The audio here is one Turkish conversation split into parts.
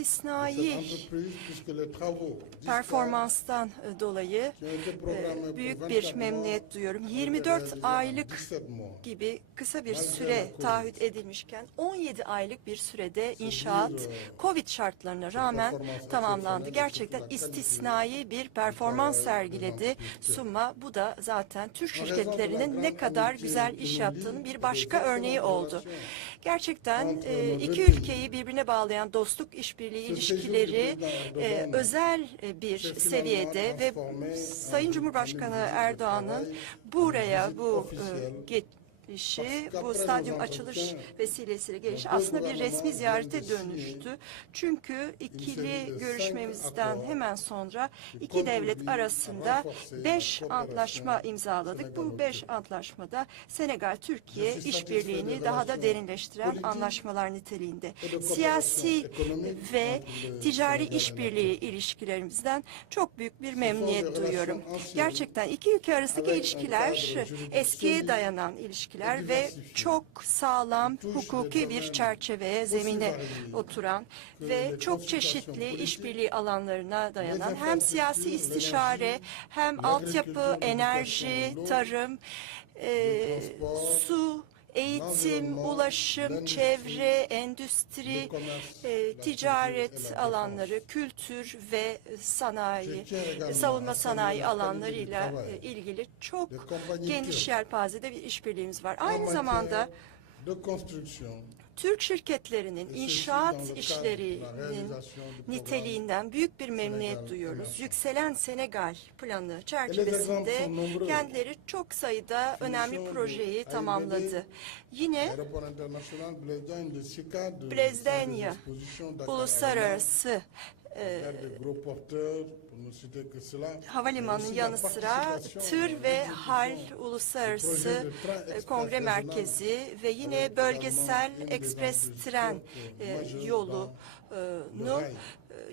istisnai performanstan e, dolayı e, büyük 24 bir memnuniyet duyuyorum. ont été 24 réalisés en aylık 17 mois. gibi kısa bir süre taahhüt edilmişken 17 aylık bir sürede inşaat dire, Covid şartlarına rağmen tamamlandı. Gerçekten istisnai bir performans sergiledi. Summa. Bu da zaten Türk şirketlerinin ne kadar güzel iş yaptığının bir başka örneği oldu. Gerçekten e, iki ülkeyi birbirine bağlayan dostluk işbirliği Ce ilişkileri e, özel e, bir seviyede ve Sayın Cumhurbaşkanı Erdoğan'ın buraya bu e, Parce bu stadyum açılış vesilesiyle gelişi aslında bir resmi ziyarete dönüştü. Çünkü ikili görüşmemizden hemen sonra iki devlet arasında beş la antlaşma imzaladık. Bu beş antlaşmada Senegal-Türkiye Je suis işbirliğini daha da derinleştiren anlaşmalar niteliğinde. Siyasi ve ticari işbirliği ilişkilerimizden çok büyük bir memnuniyet duyuyorum. Gerçekten iki ülke arasındaki ilişkiler eskiye dayanan ilişkiler et ve çok sağlam hukuki bir çerçeveye, zemine oturan ve çok çeşitli işbirliği alanlarına dayanan hem siyasi istişare hem altyapı, enerji, tarım, e, su, eğitim, ulaşım, çevre, endüstri, e, et ticaret la alanları, kültür ve sanayi, également savunma sanayi alanlarıyla e, ilgili çok geniş yelpazede bir işbirliğimiz var. Aynı zamanda Türk şirketlerinin inşaat işlerinin niteliğinden büyük bir memnuniyet duyuyoruz. Yükselen Senegal planı çerçevesinde kendileri çok sayıda önemli projeyi tamamladı. Yine Dakar uluslararası e, que cela. havalimanının yanı sıra participation tır ve hal uluslararası e, kongre merkezi ve yine bölgesel ekspres tren e, yolunu.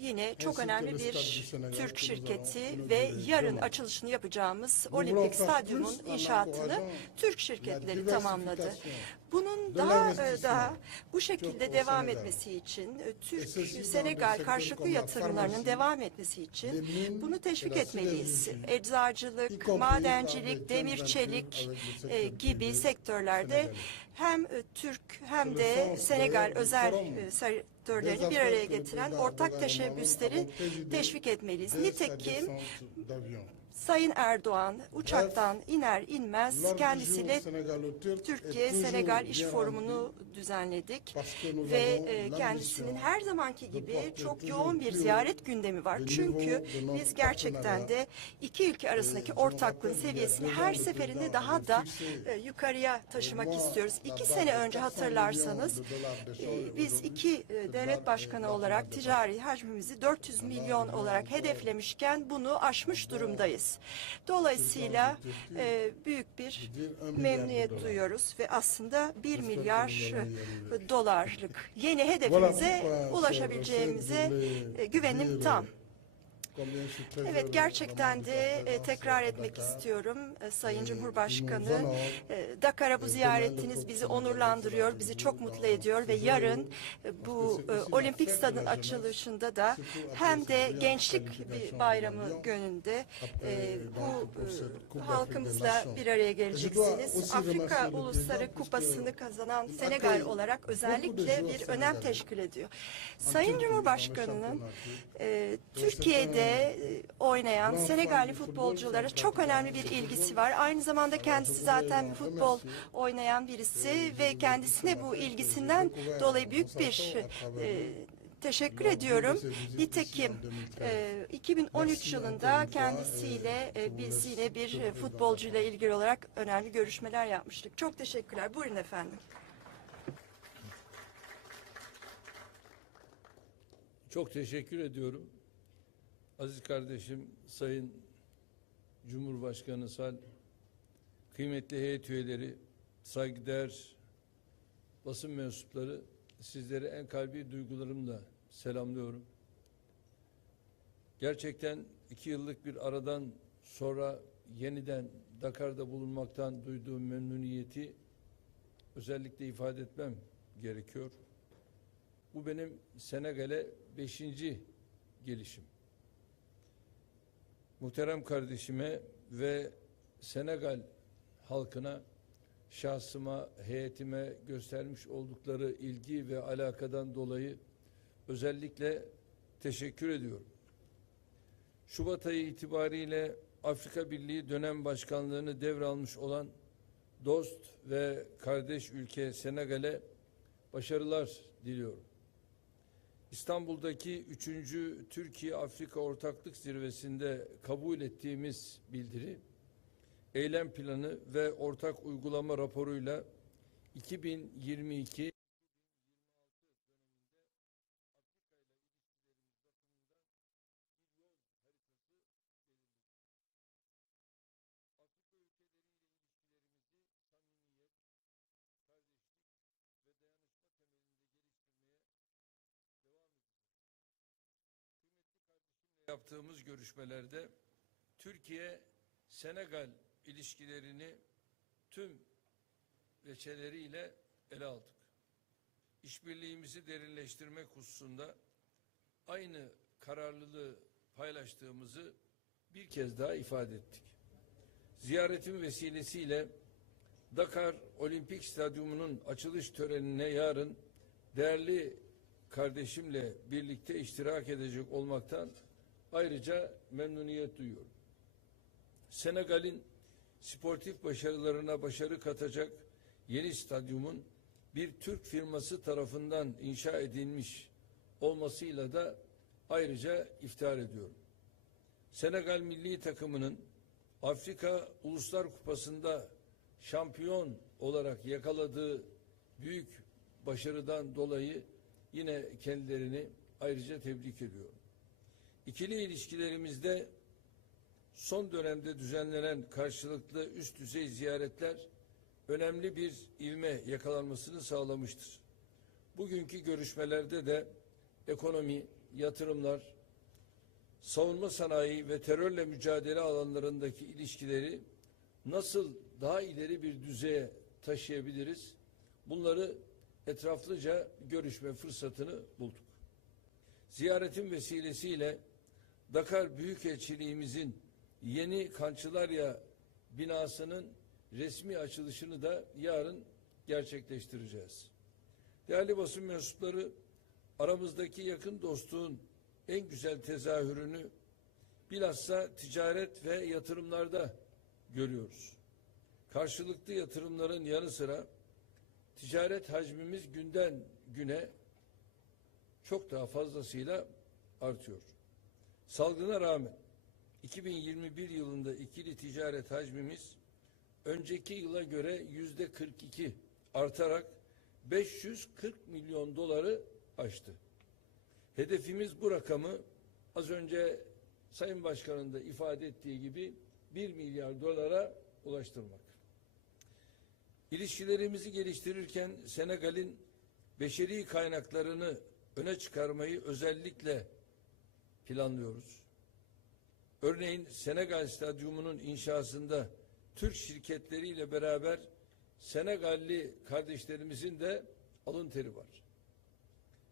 Yine çok önemli bir Türk şirketi ve yarın açılışını yapacağımız Olimpik Stadyumun inşaatını Türk şirketleri tamamladı. Bunun daha e, daha bu şekilde Türk- devam etmesi için e, Türk Senegal karşılıklı yatırımlarının devam etmesi için bunu teşvik etmeliyiz. Eczacılık, madencilik, demir çelik e, gibi sektörlerde hem e, Türk hem de Senegal özel e, sektörlerini bir araya getiren ortak teşebbüsleri teşvik etmeliyiz. Nitekim. Sayın Erdoğan uçaktan iner inmez kendisiyle jour Sénégalo-Turc Türkiye est toujours Senegal İş Forumu'nu düzenledik ve e, kendisinin l'ambition her zamanki gibi çok yoğun bir ziyaret gündemi var. Çünkü biz gerçekten de iki ülke arasındaki me ortaklığın seviyesini her seferinde daha da e, yukarıya taşımak istiyoruz. İki sene önce 400 hatırlarsanız e, biz iki e, devlet başkanı olarak ticari hacmimizi 400 milyon olarak hedeflemişken bunu aşmış durumdayız. Dolayısıyla e, büyük bir memnuniyet duyuyoruz ve aslında 1 milyar dolarlık yeni hedefimize ulaşabileceğimize e, güvenim tam. Evet gerçekten de e, tekrar etmek istiyorum e, Sayın Cumhurbaşkanı. E, Dakar'a bu ziyaretiniz bizi onurlandırıyor, bizi çok mutlu ediyor ve yarın bu e, olimpik stadın açılışında da hem de gençlik bayramı gönlünde e, bu halkımızla bir araya geleceksiniz. Afrika Ulusları Kupası'nı kazanan Senegal olarak özellikle bir önem teşkil ediyor. Sayın Cumhurbaşkanı'nın Türkiye'de e, oynayan Senegalli futbolculara çok önemli bir ilgisi var. Aynı zamanda kendisi zaten bir futbol oynayan birisi ve kendisine bu ilgisinden dolayı büyük bir e, teşekkür ediyorum. Nitekim e, 2013 yılında kendisiyle e, biz yine bir e, futbolcuyla ilgili olarak önemli görüşmeler yapmıştık. Çok teşekkürler. Buyurun efendim. Çok teşekkür ediyorum. Aziz kardeşim Sayın Cumhurbaşkanı Sal, kıymetli heyet üyeleri, saygıdeğer basın mensupları, sizleri en kalbi duygularımla selamlıyorum. Gerçekten iki yıllık bir aradan sonra yeniden Dakar'da bulunmaktan duyduğum memnuniyeti özellikle ifade etmem gerekiyor. Bu benim Senegal'e beşinci gelişim. Muhterem kardeşime ve Senegal halkına, şahsıma, heyetime göstermiş oldukları ilgi ve alakadan dolayı özellikle teşekkür ediyorum. Şubat ayı itibariyle Afrika Birliği dönem başkanlığını devralmış olan dost ve kardeş ülke Senegal'e başarılar diliyorum. İstanbul'daki 3. Türkiye-Afrika Ortaklık Zirvesi'nde kabul ettiğimiz bildiri, eylem planı ve ortak uygulama raporuyla 2022 yaptığımız görüşmelerde Türkiye Senegal ilişkilerini tüm veçeleriyle ele aldık. İşbirliğimizi derinleştirmek hususunda aynı kararlılığı paylaştığımızı bir kez daha ifade ettik. Ziyaretin vesilesiyle Dakar Olimpik Stadyumu'nun açılış törenine yarın değerli kardeşimle birlikte iştirak edecek olmaktan ayrıca memnuniyet duyuyorum. Senegal'in sportif başarılarına başarı katacak yeni stadyumun bir Türk firması tarafından inşa edilmiş olmasıyla da ayrıca iftihar ediyorum. Senegal milli takımının Afrika Uluslar Kupası'nda şampiyon olarak yakaladığı büyük başarıdan dolayı yine kendilerini ayrıca tebrik ediyorum. İkili ilişkilerimizde son dönemde düzenlenen karşılıklı üst düzey ziyaretler önemli bir ivme yakalanmasını sağlamıştır. Bugünkü görüşmelerde de ekonomi, yatırımlar, savunma sanayi ve terörle mücadele alanlarındaki ilişkileri nasıl daha ileri bir düzeye taşıyabiliriz? Bunları etraflıca görüşme fırsatını bulduk. Ziyaretin vesilesiyle Dakar Büyükelçiliğimizin yeni Kançılarya binasının resmi açılışını da yarın gerçekleştireceğiz. Değerli basın mensupları, aramızdaki yakın dostluğun en güzel tezahürünü bilhassa ticaret ve yatırımlarda görüyoruz. Karşılıklı yatırımların yanı sıra ticaret hacmimiz günden güne çok daha fazlasıyla artıyor. Salgına rağmen 2021 yılında ikili ticaret hacmimiz önceki yıla göre yüzde 42 artarak 540 milyon doları aştı. Hedefimiz bu rakamı az önce Sayın Başkan'ın da ifade ettiği gibi 1 milyar dolara ulaştırmak. İlişkilerimizi geliştirirken Senegal'in beşeri kaynaklarını öne çıkarmayı özellikle planlıyoruz. Örneğin Senegal Stadyumu'nun inşasında Türk şirketleriyle beraber Senegalli kardeşlerimizin de alın teri var.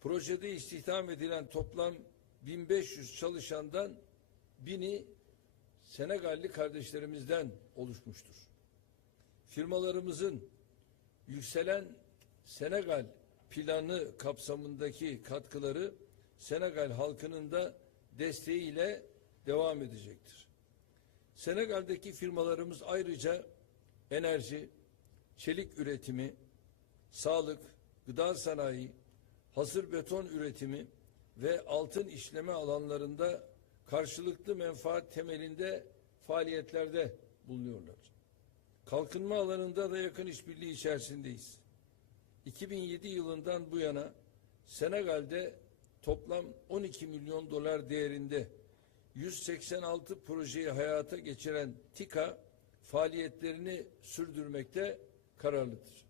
Projede istihdam edilen toplam 1500 çalışandan bini Senegalli kardeşlerimizden oluşmuştur. Firmalarımızın yükselen Senegal planı kapsamındaki katkıları Senegal halkının da desteğiyle devam edecektir. Senegal'deki firmalarımız ayrıca enerji, çelik üretimi, sağlık, gıda sanayi, hazır beton üretimi ve altın işleme alanlarında karşılıklı menfaat temelinde faaliyetlerde bulunuyorlar. Kalkınma alanında da yakın işbirliği içerisindeyiz. 2007 yılından bu yana Senegal'de toplam 12 milyon dolar değerinde 186 projeyi hayata geçiren TİKA faaliyetlerini sürdürmekte kararlıdır.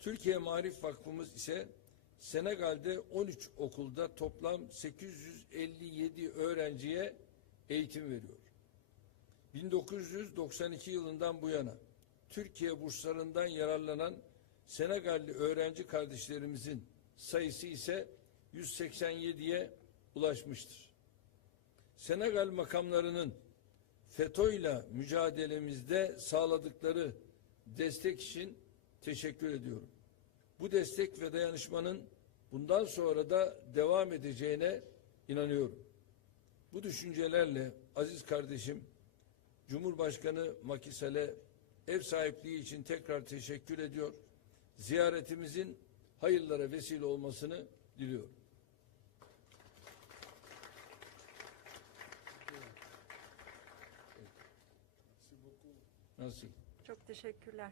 Türkiye Marif Vakfımız ise Senegal'de 13 okulda toplam 857 öğrenciye eğitim veriyor. 1992 yılından bu yana Türkiye burslarından yararlanan Senegalli öğrenci kardeşlerimizin sayısı ise 187'ye ulaşmıştır. Senegal makamlarının FETÖ'yle mücadelemizde sağladıkları destek için teşekkür ediyorum. Bu destek ve dayanışmanın bundan sonra da devam edeceğine inanıyorum. Bu düşüncelerle aziz kardeşim Cumhurbaşkanı Makisel'e ev sahipliği için tekrar teşekkür ediyor. Ziyaretimizin hayırlara vesile olmasını diliyorum. Nasıl? Çok teşekkürler.